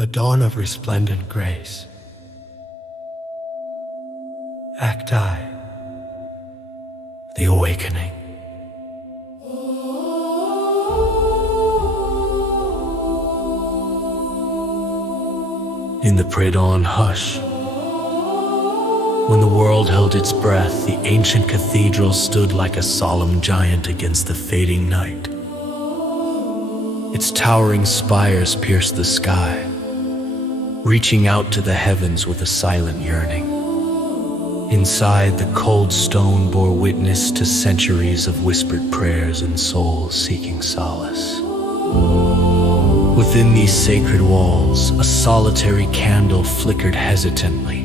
a dawn of resplendent grace. Act I, the awakening. In the pre-dawn hush, when the world held its breath, the ancient cathedral stood like a solemn giant against the fading night. Its towering spires pierced the sky, reaching out to the heavens with a silent yearning. Inside, the cold stone bore witness to centuries of whispered prayers and souls seeking solace. Within these sacred walls, a solitary candle flickered hesitantly,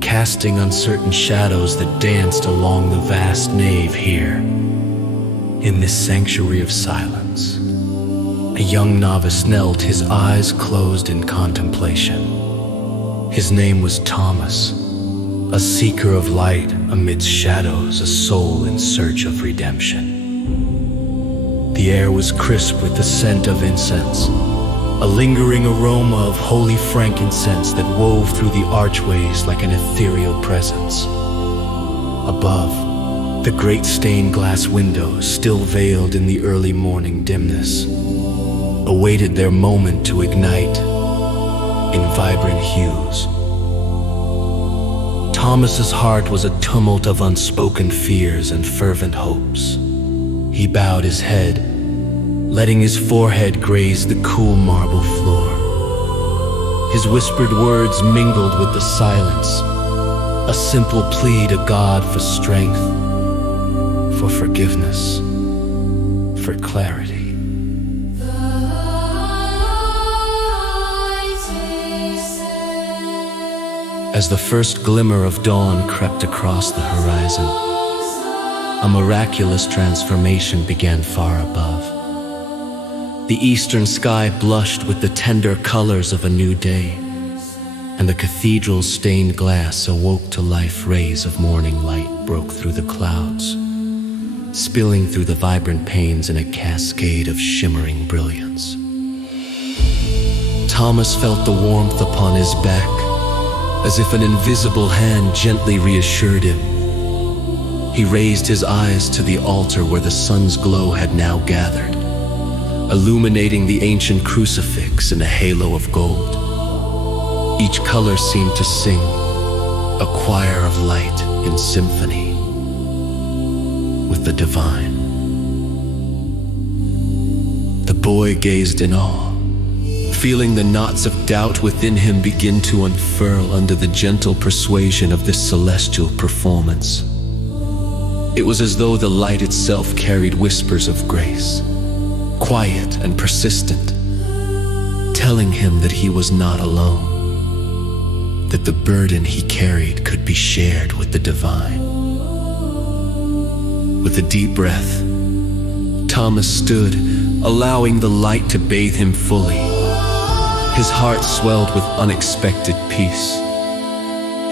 casting uncertain shadows that danced along the vast nave here. In this sanctuary of silence, a young novice knelt, his eyes closed in contemplation. His name was Thomas, a seeker of light amidst shadows, a soul in search of redemption. The air was crisp with the scent of incense, a lingering aroma of holy frankincense that wove through the archways like an ethereal presence. Above, the great stained glass windows, still veiled in the early morning dimness, awaited their moment to ignite in vibrant hues. Thomas's heart was a tumult of unspoken fears and fervent hopes. He bowed his head, letting his forehead graze the cool marble floor. His whispered words mingled with the silence, a simple plea to God for strength, for forgiveness, for clarity. As the first glimmer of dawn crept across the horizon, a miraculous transformation began far above. The eastern sky blushed with the tender colors of a new day, and the cathedral's stained glass awoke to life. Rays of morning light broke through the clouds, spilling through the vibrant panes in a cascade of shimmering brilliance. Thomas felt the warmth upon his back, as if an invisible hand gently reassured him. He raised his eyes to the altar where the sun's glow had now gathered, illuminating the ancient crucifix in a halo of gold. Each color seemed to sing, a choir of light in symphony with the divine. The boy gazed in awe, feeling the knots of doubt within him begin to unfurl under the gentle persuasion of this celestial performance. It was as though the light itself carried whispers of grace, quiet and persistent, telling him that he was not alone, that the burden he carried could be shared with the divine. With a deep breath, Thomas stood, allowing the light to bathe him fully. His heart swelled with unexpected peace,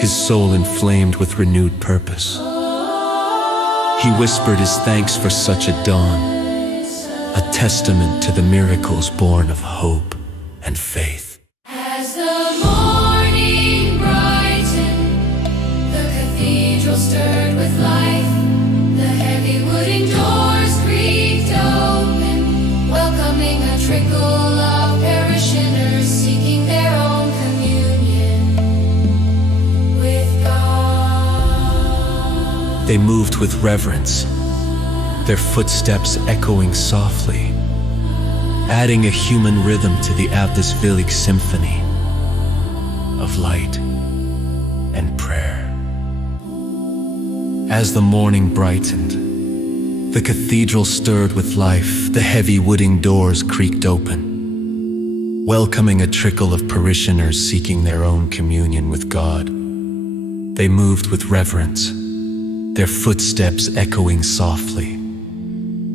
his soul inflamed with renewed purpose. He whispered his thanks for such a dawn, a testament to the miracles born of hope and faith. As the morning brightened, the cathedral stirred with life. The heavy wooden doors creaked open, welcoming a trickle of parishioners seeking their own communion with God. They moved with reverence, their footsteps echoing softly, adding a human rhythm to the atmospheric symphony of light and prayer. As the morning brightened, the cathedral stirred with life. The heavy wooden doors creaked open, welcoming a trickle of parishioners seeking their own communion with God. They moved with reverence, their footsteps echoing softly,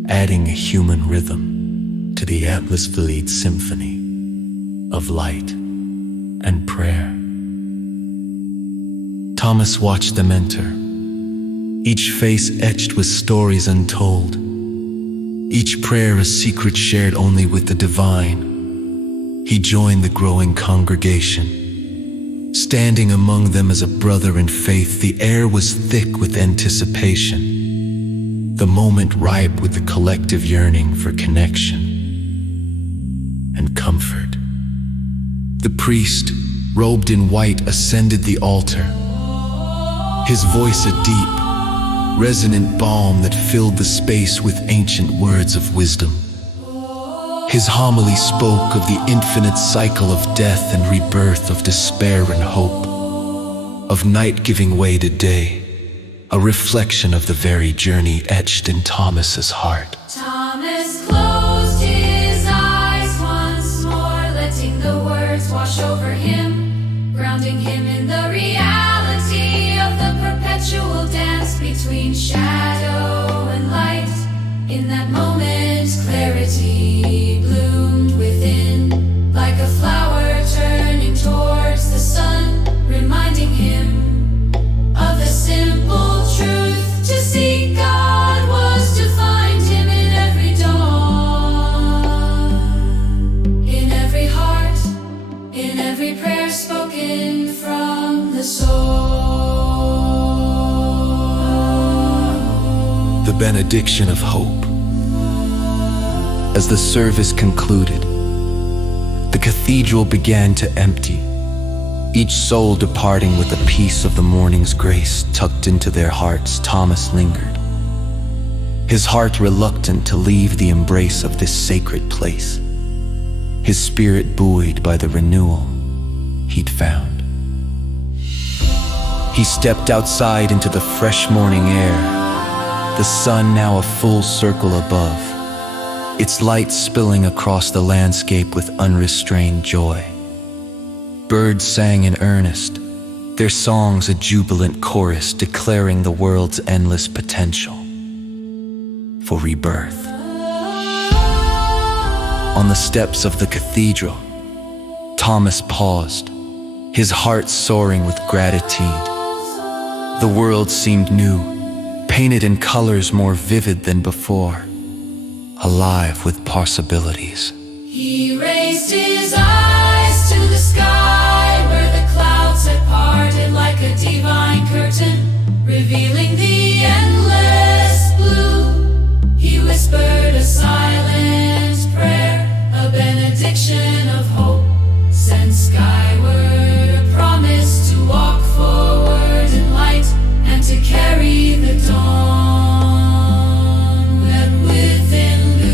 adding a human rhythm to the atmospheric symphony of light and prayer. Thomas watched them enter, each face etched with stories untold, each prayer a secret shared only with the divine. He joined the growing congregation. Standing among them as a brother in faith, the air was thick with anticipation, the moment ripe with the collective yearning for connection and comfort. The priest, robed in white, ascended the altar, his voice a deep, resonant balm that filled the space with ancient words of wisdom. His homily spoke of the infinite cycle of death and rebirth, of despair and hope, of night giving way to day, a reflection of the very journey etched in Thomas's heart. Thomas closed his eyes once more, letting the words wash over him, grounding him in the reality of the perpetual dance between shadow and light. In that moment, clarity bloomed within, like a flower turning towards the sun, reminding him of the simple truth: to seek God was to find him in every dawn, in every heart, in every prayer spoken from the soul. The benediction of hope. As the service concluded, the cathedral began to empty, each soul departing with a piece of the morning's grace tucked into their hearts. Thomas lingered, his heart reluctant to leave the embrace of this sacred place, his spirit buoyed by the renewal he'd found. He stepped outside into the fresh morning air, the sun now a full circle above, its light spilling across the landscape with unrestrained joy. Birds sang in earnest, their songs a jubilant chorus declaring the world's endless potential for rebirth. On the steps of the cathedral, Thomas paused, his heart soaring with gratitude. The world seemed new, painted in colors more vivid than before, alive with possibilities. He raised his eyes to the sky, where the clouds had parted like a divine curtain, revealing the endless blue. He whispered a silent prayer, a benediction of hope, sent skyward, a promise to walk forward in light and to carry the dawn that within blew.